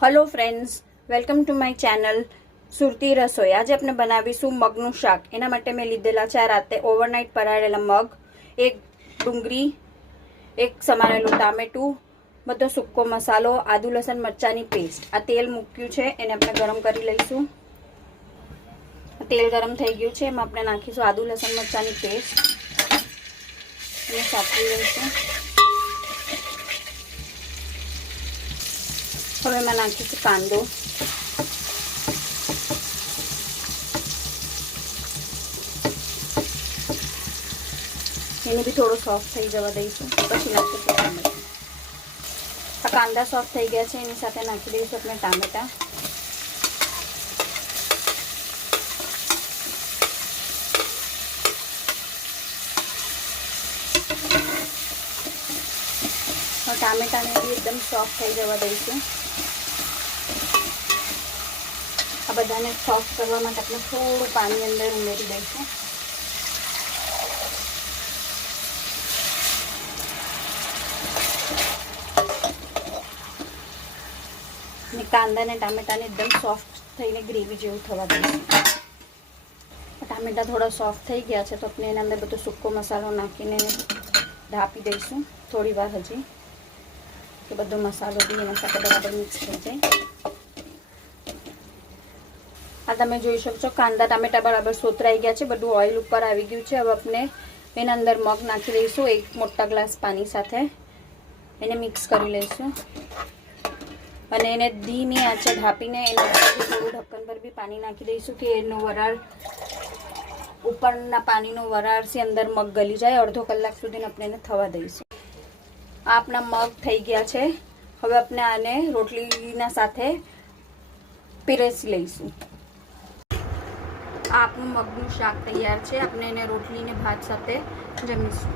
Hello friends, welcome to my channel Surti Rasoi. आज આપણે બનાવીશું મગનું શાક। એના માટે મેં લીધેલા છે રાતે ઓવરનાઇટ પલાળેલા મગ, એક ડુંગળી, એક સમારેલું ટામેટું, બધો સૂકો મસાલો, આદુ લસણ મરચાની પેસ્ટ। આ તેલ મૂક્યું છે, એને આપણે ગરમ કરી લઈશું। તેલ ગરમ થઈ ગયું છે, એમાં આપણે નાખીશું આદુ લસણ મરચાની પેસ્ટ અને સાતરી લઈશું। હવે એમાં નાખીશું કાંદો, એને બી થોડો સોફ્ટ થઈ જવા દઈશું, પછી નાખીશું ટામેટા। આ કાંદા સોફ્ટ થઈ ગયા છે, એની સાથે નાખી દઈશું આપણે ટામેટા। ટામેટાને બી એકદમ સોફ્ટ થઈ જવા દઈશું। આ બધાને સોફ્ટ કરવા માટે આપણે થોડું પાણી અંદર ઉમેરી દઈશું। અને કાંદા અને ટામેટાને એકદમ સોફ્ટ થઈને ગ્રેવી જેવું થવા દઈશું। ટામેટા થોડા સોફ્ટ થઈ ગયા છે, તો આપણે એના અંદર બધો સૂકો મસાલો નાખીને ઢાંપી દઈશું થોડી વાર હજી, કે બધો મસાલો બી એના સાથે બરાબર મિક્સ થઈ જાય। આ તમે જોઈ શકો છો કાંદા ટામેટા બરાબર સોતરાઈ ગયા છે, બધું ઓઇલ ઉપર આવી ગયું છે। હવે આપણે એના અંદર મગ નાખી દઈશું એક મોટા ગ્લાસ પાણી સાથે, એને મિક્સ કરી લઈશું અને એને ધીમી આંચે ઢાંપીને એના થોડું ઢક્કન પર બી પાણી નાખી દઈશું કે એનો વરાળ ઉપરના પાણીનો વરાળથી અંદર મગ ગળી જાય। અડધો કલાક સુધી આપણે એને થવા દઈશું। આ આપણા મગ થઈ ગયા છે। હવે આપણે આને રોટલીના સાથે પીરસી લઈશું। આ આપણું મગનું શાક તૈયાર છે, આપણે એને રોટલી ને ભાત સાથે જમીશું।